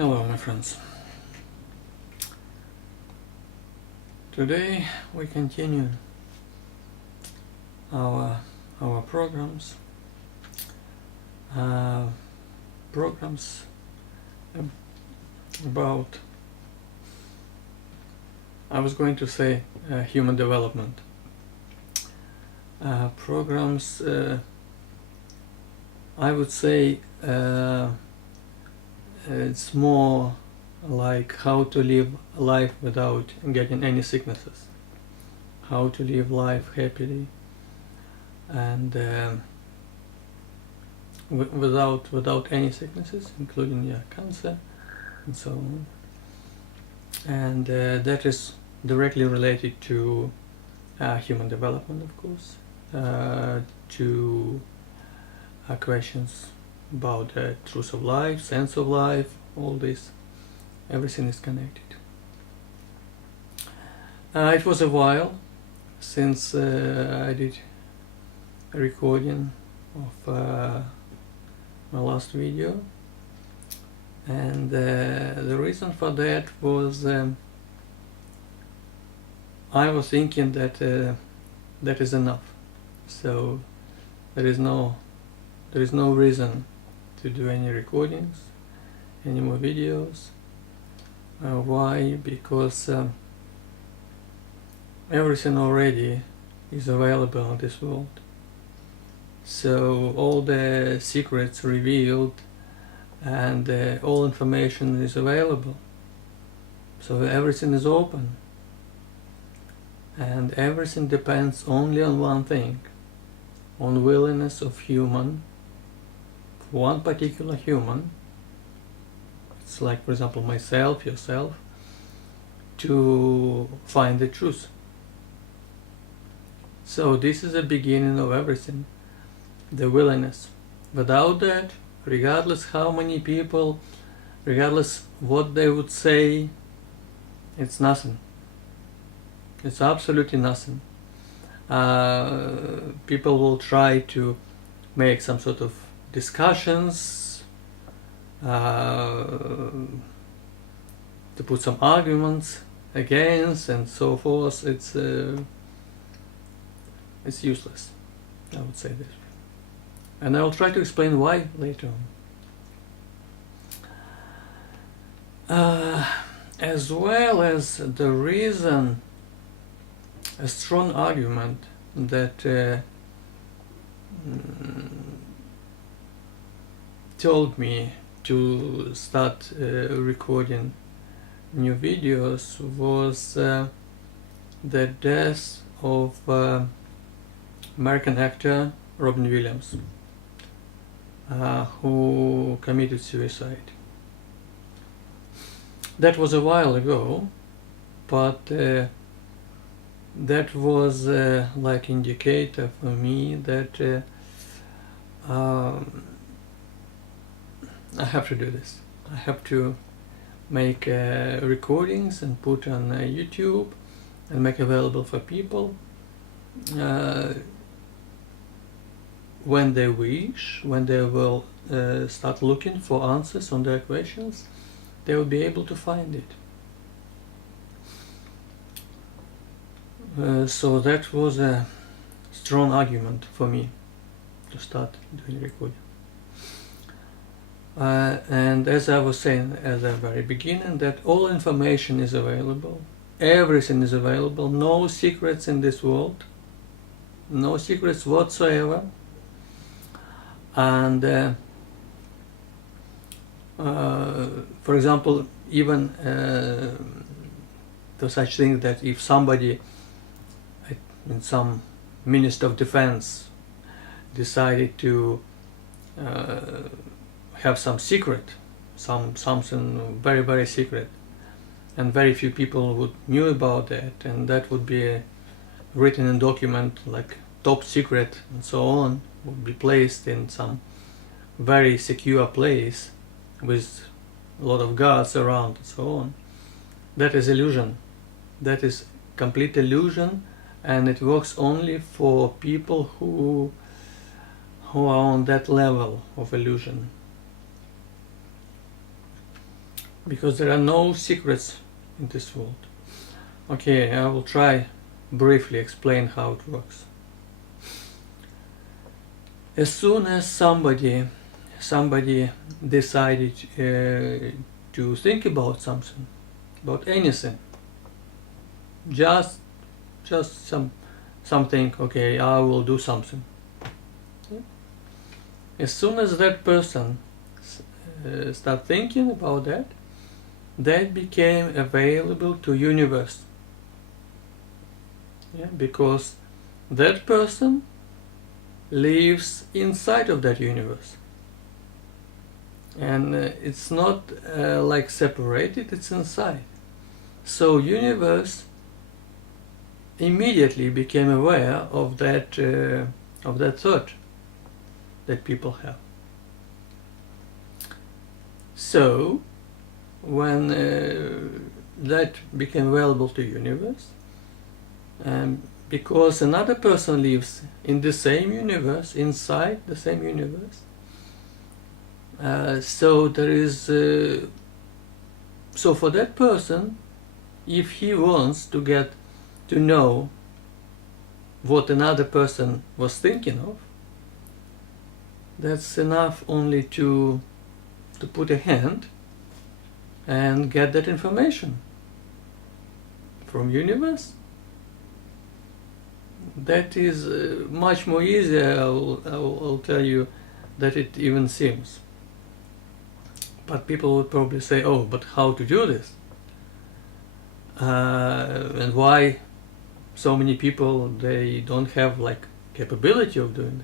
Hello, my friends. Today we continue our programs. Programs about, I was going to say, human development. Programs, I would say, it's more like how to live life without getting any sicknesses, how to live life happily and without any sicknesses, including cancer and so on. And that is directly related to human development, of course, to questions about the truth of life, sense of life, all this. Everything is connected. It was a while since I did a recording of my last video, and the reason for that was I was thinking that that is enough. So there is no reason to do any recordings, any more videos. Why? Because everything already is available in this world. So all the secrets revealed and all information is available. So everything is open. And everything depends only on one thing, on willingness of one particular human. It's like, for example, myself, yourself, to find the truth. So this is the beginning of everything, the willingness. Without that, regardless how many people, regardless what they would say, it's nothing. It's absolutely nothing. People will try to make some sort of discussions, to put some arguments against and so forth. It's useless, I would say this. And I will try to explain why later on. As well as the reason, a strong argument that told me to start recording new videos was the death of American actor Robin Williams, who committed suicide. That was a while ago, but that was like indicator for me that I have to do this. I have to make recordings and put on YouTube and make available for people when they wish, when they will start looking for answers on their questions, they will be able to find it. So that was a strong argument for me to start doing recording. And as I was saying at the very beginning, that all information is available, everything is available, no secrets in this world, no secrets whatsoever. And for example, even the such thing that if somebody, some Minister of Defense, decided to have some secret, something very, very secret, and very few people knew about that, and that would be written in document like top secret and so on, would be placed in some very secure place with a lot of guards around and so on. That is illusion. That is complete illusion, and it works only for people who are on that level of illusion. because there are no secrets in this world. Okay, I will try briefly explain how it works. As soon as somebody decided to think about something, about anything, just something, okay, I will do something. As soon as that person start thinking about that, that became available to universe. Yeah, because that person lives inside of that universe, and it's not like separated, it's inside. So universe immediately became aware of that thought that people have. So when that became available to universe, because another person lives in the same universe, inside the same universe, so there is so for that person, if he wants to get to know what another person was thinking of, that's enough only to put a hand and get that information from universe. That is much more easier, I'll tell you, that it even seems. But people would probably say, oh, but how to do this? And why so many people, they don't have like capability of doing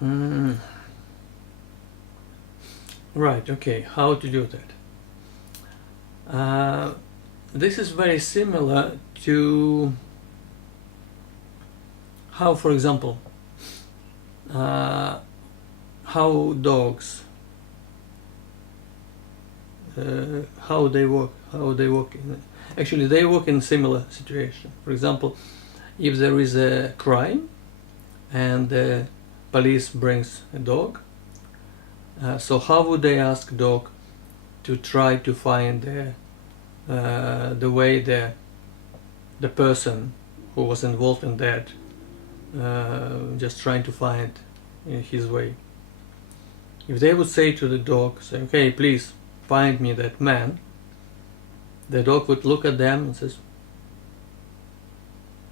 that? Right, okay, how to do that? This is very similar to how, for example, how dogs, how they work. Actually, they work in similar situation. For example, if there is a crime and the police brings a dog, so how would they ask dog to try to find the way the person who was involved in that, just trying to find his way? If they would say to the dog, say, okay, please find me that man, the dog would look at them and says,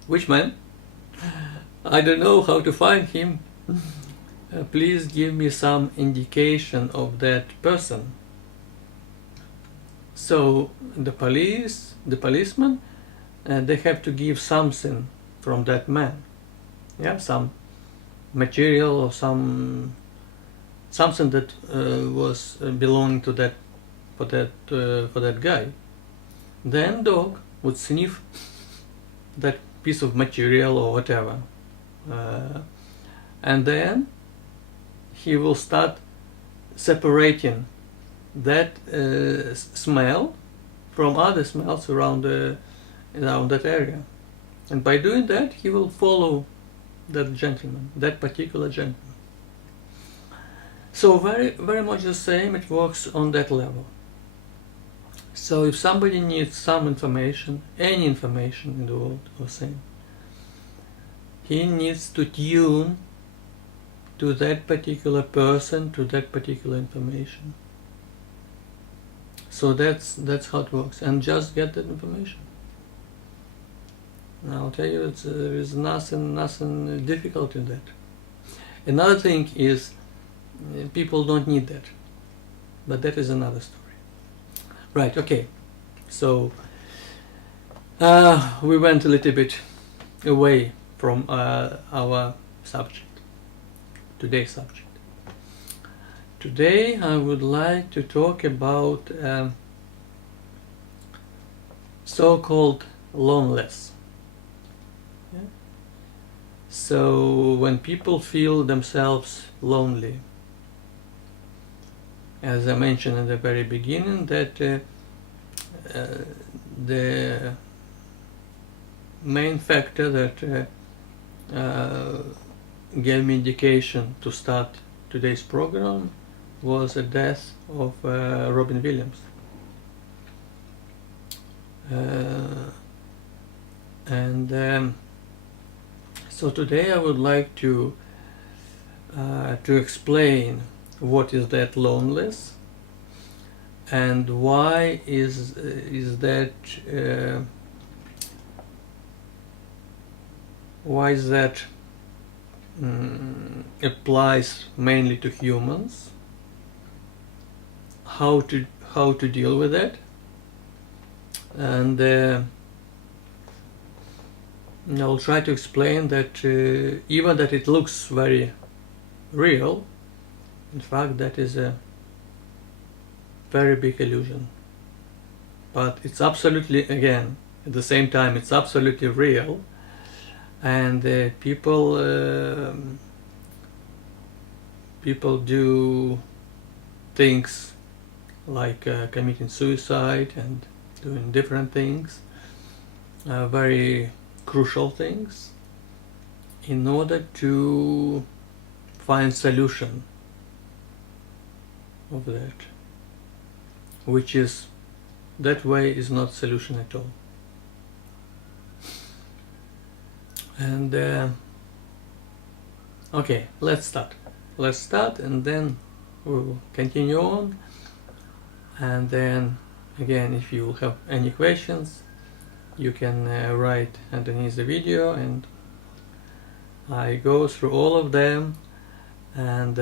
which man? I don't know how to find him. Please give me some indication of that person. So the policeman, they have to give something from that man. Yeah, some material or something that was belonging to that for that guy. Then dog would sniff that piece of material or whatever, and then he will start separating that smell from other smells around that area, and by doing that he will follow that gentleman, that particular gentleman. So very, very much the same, it works on that level. So if somebody needs some information, any information in the world or same, he needs to tune to that particular person, to that particular information. So that's how it works, and just get that information. Now I'll tell you, there is nothing difficult in that. Another thing is, people don't need that, but that is another story. Right, okay, so we went a little bit away from our subject, today's subject. Today I would like to talk about so-called loneliness. Yeah? So when people feel themselves lonely, as I mentioned in the very beginning, that the main factor that gave me indication to start today's program was the death of Robin Williams. So today I would like to explain what is that loneliness and why is that applies mainly to humans, how to deal with it, and I'll try to explain that even that it looks very real, in fact that is a very big illusion. But it's absolutely, again, at the same time, it's absolutely real, and people do things like committing suicide and doing different things, very crucial things, in order to find solution of that, which is, that way is not solution at all. And okay, let's start and then we'll continue on. And then again, if you have any questions, you can write underneath the video, and I go through all of them, and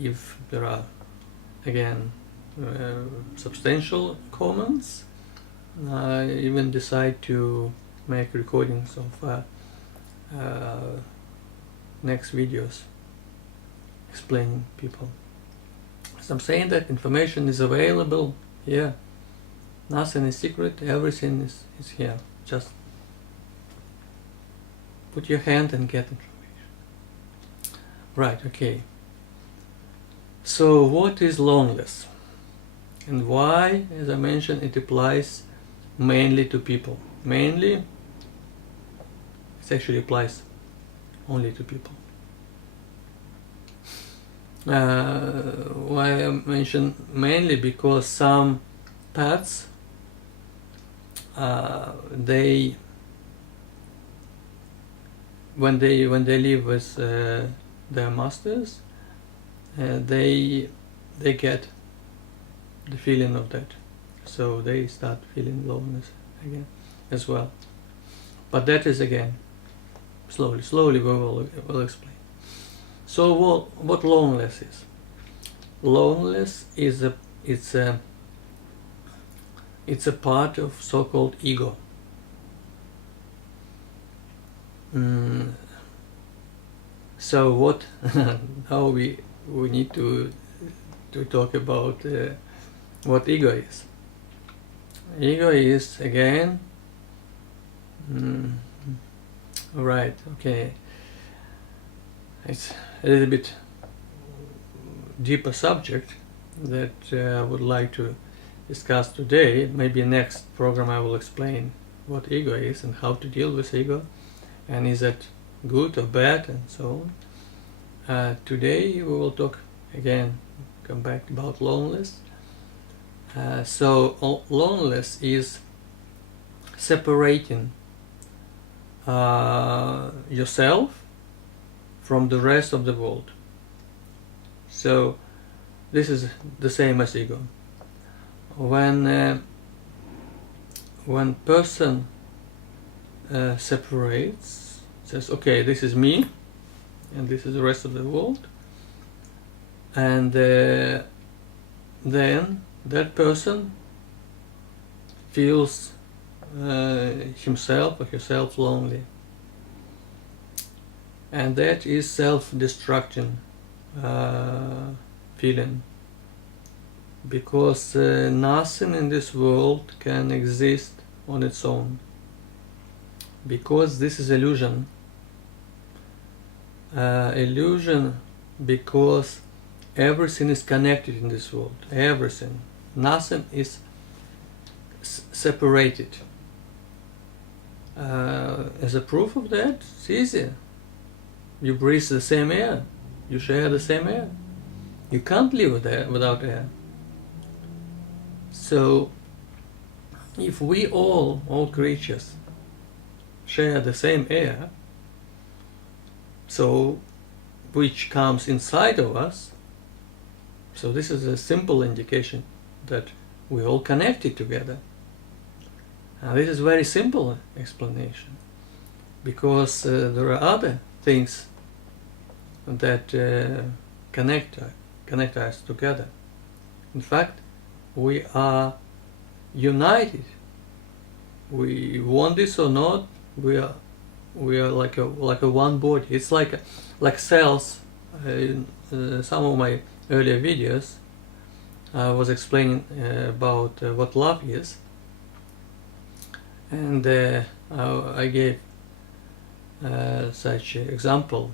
if there are again substantial comments, I even decide to make recordings of next videos explaining people. So I'm saying that information is available here. Nothing is secret, everything is here. Just put your hand and get information. Right, okay. So what is loneliness? And why, as I mentioned, it applies mainly to people. Mainly, it actually applies only to people. Why I mention mainly? Because some pets, they when they live with their masters, they get the feeling of that, so they start feeling loneliness again as well. But that is again slowly we'll explain. So what loneliness is? Loneliness is it's a part of so-called ego. So what now we need to talk about what ego is. Ego is again right, okay, it's a little bit deeper subject that I would like to discuss today. Maybe next program I will explain what ego is and how to deal with ego, and is it good or bad, and so on. Today we will talk again, come back about loneliness. So loneliness is separating yourself from the rest of the world. So this is the same as ego. When person separates, says, okay, this is me and this is the rest of the world, and then that person feels himself or herself lonely, and that is self-destruction feeling, because nothing in this world can exist on its own, because this is illusion. Illusion because everything is connected in this world, everything. Nothing is separated. As a proof of that, it's easy. You breathe the same air, you share the same air. You can't live without air. So if we all creatures, share the same air, so which comes inside of us, so this is a simple indication that we all connected together. And this is very simple explanation, because there are other things that connect us together. In fact, we are united. We want this or not, we are like a one body. It's like cells. In some of my earlier videos, I was explaining about what love is, and I gave such example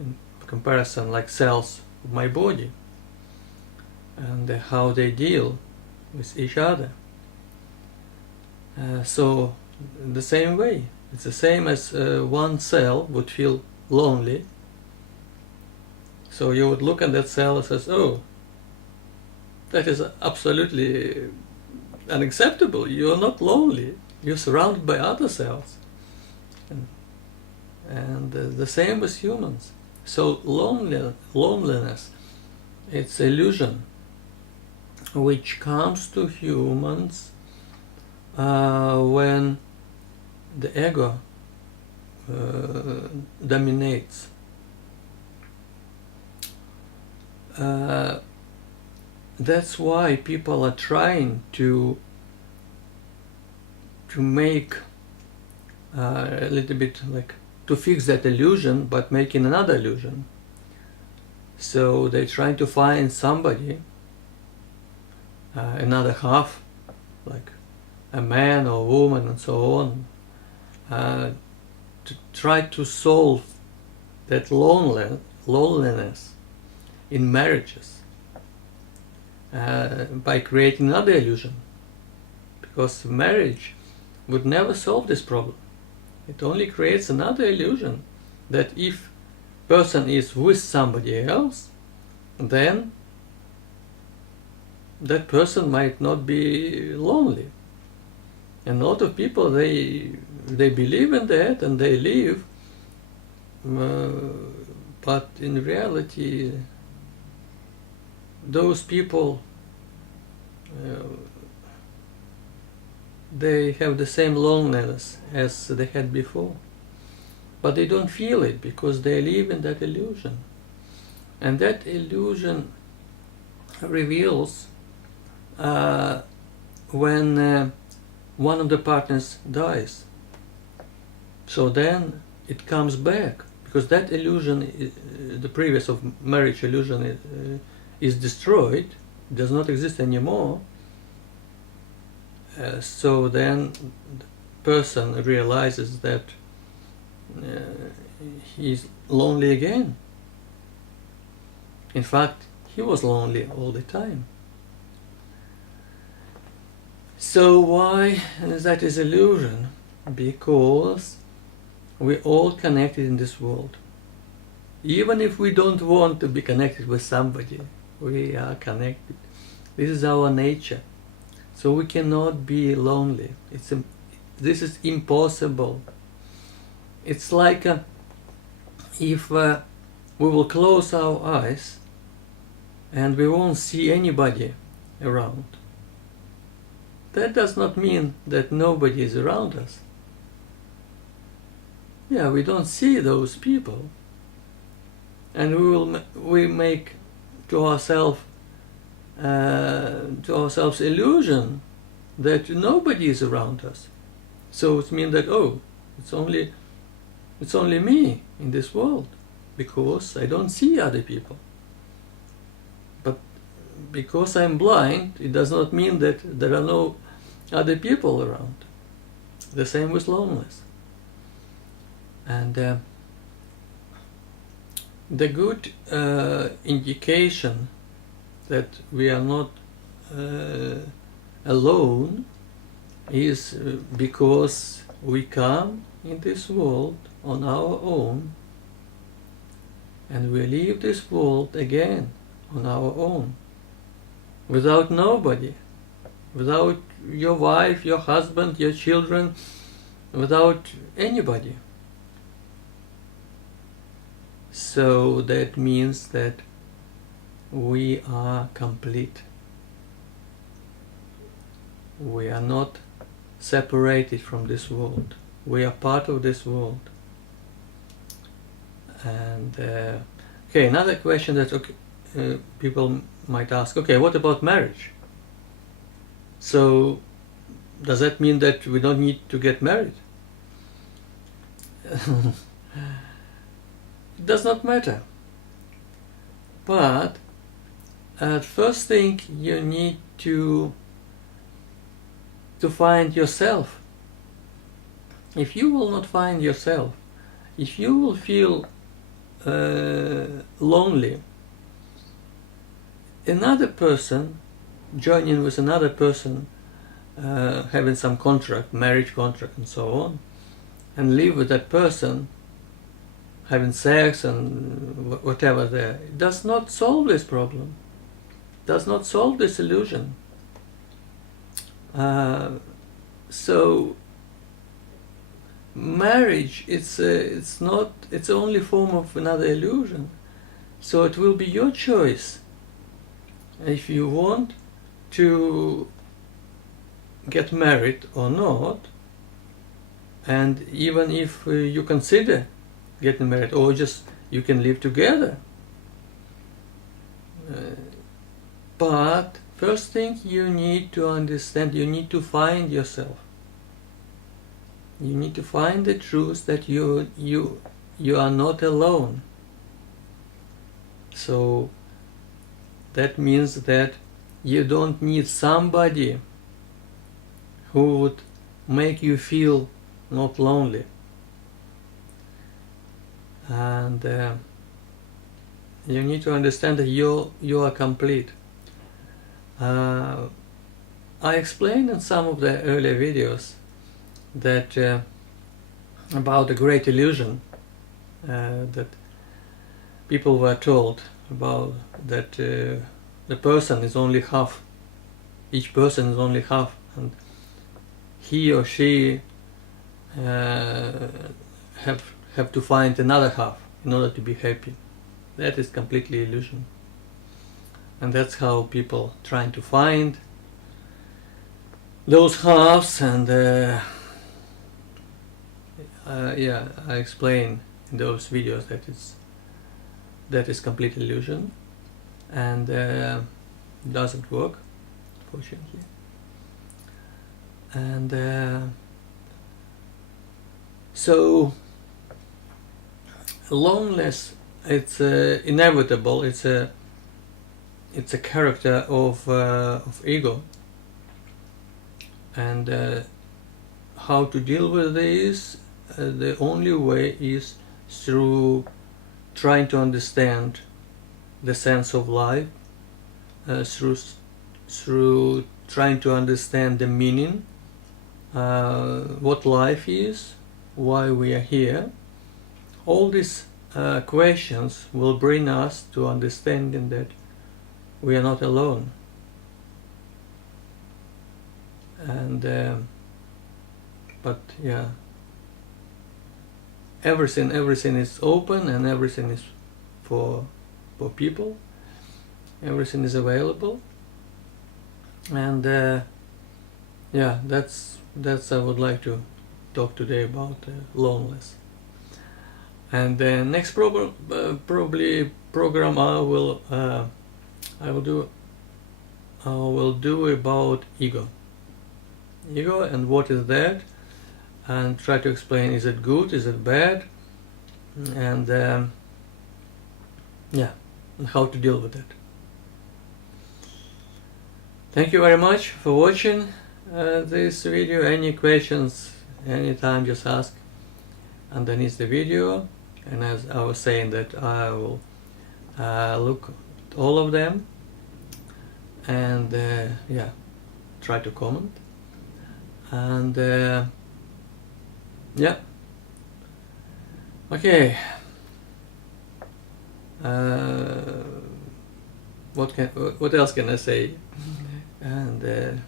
in comparison, like cells of my body and how they deal with each other. So the same way, it's the same as one cell would feel lonely. So you would look at that cell and says, oh, that is absolutely unacceptable. You are not lonely. You're surrounded by other cells. And the same with humans. So loneliness, it's illusion which comes to humans when the ego dominates. That's why people are trying to make a little bit like to fix that illusion, but making another illusion. So they're trying to find somebody, another half, like a man or woman and so on, to try to solve that loneliness in marriages by creating another illusion, because marriage would never solve this problem. It only creates another illusion that if person is with somebody else, then that person might not be lonely. And a lot of people, they believe in that and they live, but in reality those people, they have the same loneliness as they had before, but they don't feel it because they live in that illusion. And that illusion reveals when one of the partners dies. So then it comes back, because that illusion, the previous of marriage illusion, is destroyed, does not exist anymore. So then the person realizes that he's lonely again. In fact, he was lonely all the time. So why that is illusion? Because we're all connected in this world. Even if we don't want to be connected with somebody, we are connected. This is our nature. So we cannot be lonely. This is impossible. It's like if we will close our eyes and we won't see anybody around. That does not mean that nobody is around us. Yeah, we don't see those people, and we make to ourselves illusion that nobody is around us. So it means that, oh, it's only me in this world, because I don't see other people. But because I'm blind, it does not mean that there are no other people around. The same with loneliness. And the good indication that we are not alone is because we come in this world on our own, and we leave this world again on our own, without nobody. without your wife, your husband, your children, without anybody. So that means that we are complete. We are not separated from this world. We are part of this world. And okay, another question that people might ask, okay, what about marriage? So does that mean that we don't need to get married? It does not matter. But first thing, you need to find yourself. If you will not find yourself, if you will feel lonely, another person, joining with another person, having some contract, marriage contract and so on, and live with that person, having sex and whatever there, it does not solve this problem, does not solve this illusion. So marriage, it's only form of another illusion. So it will be your choice if you want to get married or not, and even if you consider getting married, or just you can live together. But first thing, you need to understand, you need to find yourself. You need to find the truth that you are not alone. So that means that you don't need somebody who would make you feel not lonely. And you need to understand that you are complete. I explained in some of the earlier videos that about the great illusion that people were told about, that the person is only half, each person is only half, and he or she have to find another half in order to be happy. That is completely illusion. And that's how people trying to find those halves, and yeah, I explain in those videos that is complete illusion, and doesn't work, fortunately. And so loneliness, it's inevitable. It's a character of ego, and how to deal with this? The only way is through trying to understand the sense of life, through trying to understand the meaning, what life is, why we are here. All these questions will bring us to understanding that we are not alone. And but yeah, everything is open, and everything is for people. Everything is available, and yeah, that's I would like to talk today about loneliness. And the next probably program I will do about ego and what is that, and try to explain, is it good, is it bad, and yeah, and how to deal with it. Thank you very much for watching this video. Any questions, anytime, just ask underneath the video. And as I was saying, that I will look at all of them, and yeah, try to comment, and yeah, okay. What else can I say? And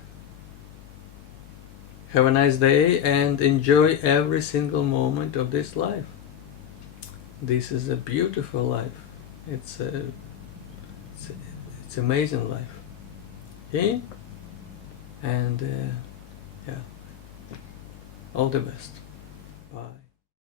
Have a nice day and enjoy every single moment of this life. This is a beautiful life. It's it's amazing life. Okay? And yeah, all the best. Bye.